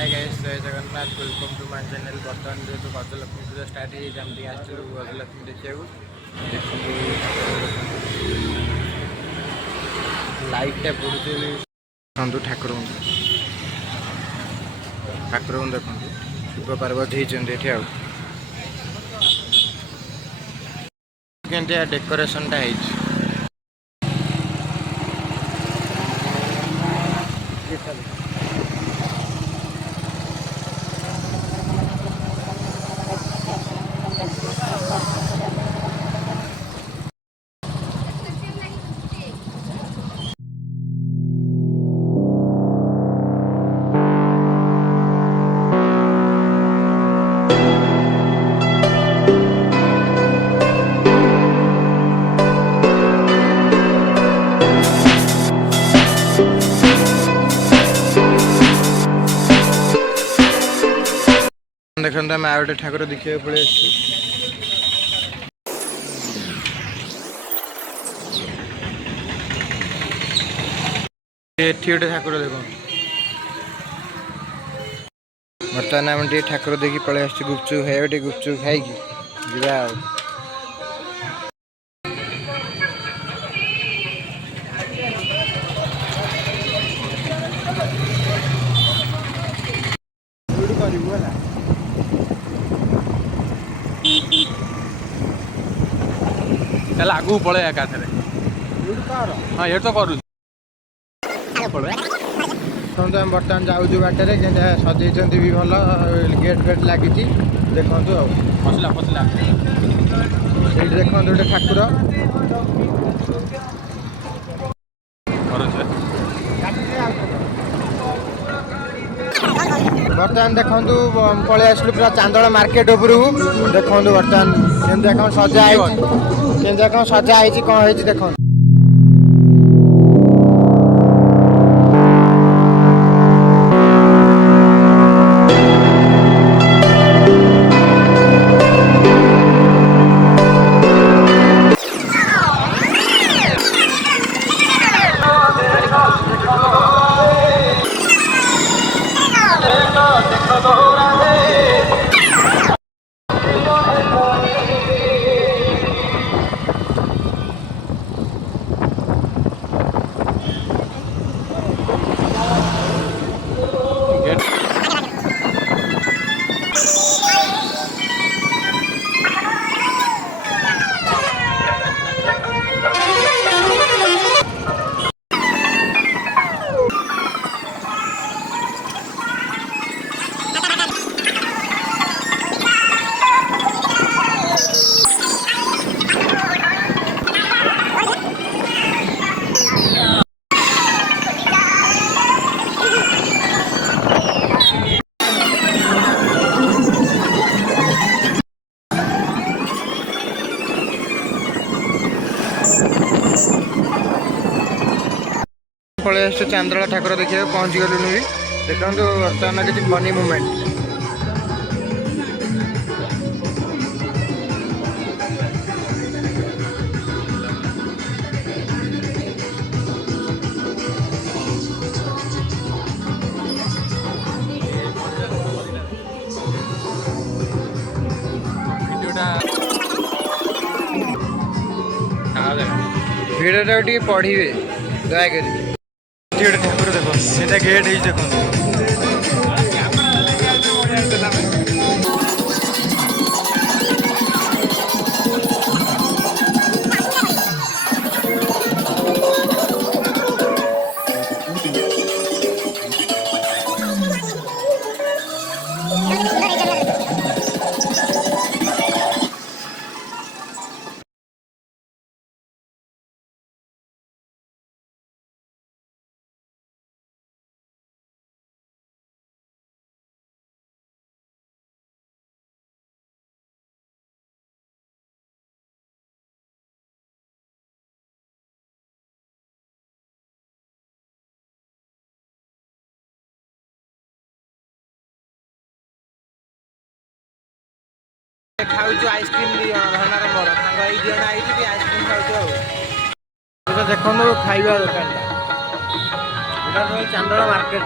हाय guys जय Jagannath welcome to my channel. बर्तमान जो गजलक्ष्मी पूजा स्टार्ट हो जमी आसलु गजलक्ष्मी देखा देखो लाइटा पड़ुचे देखु ठाकुर ठाकुर देखो शिव पार्वती होती के डेकोरेशन टा देखते आम आ गए ठाकुर देखा पड़े गोटे ठाकुर देख बर्तमान आम ठाकुर देखी पलि आस गुपचुप खाई गुपचुप खाई जा आगू पड़े एकाथरे हाँ ये तो करूँ आम बर्तमान जाऊँ बाटर सजे भी भल गेट फेट लगी देखु फसला फसला से देखो गोटे ठाकुर बर्तमान देखु पलि आसलु पूरा चांदोल मार्केट उपरकू देखु बर्तमान केमती सजा केमती सजा कौन है देखो पलि आस चांदोल ठाकुर देखा पहुँच गलु भी देखो बर्तमान किसी फनी मुमेंट भिडियो टे पढ़े दयाक ठाकुर देख सीधा गेट देखो खाऊ ice cream Dhanar more side ice cream खाऊ देखो खाଇବା दुकान चांदोल मार्केट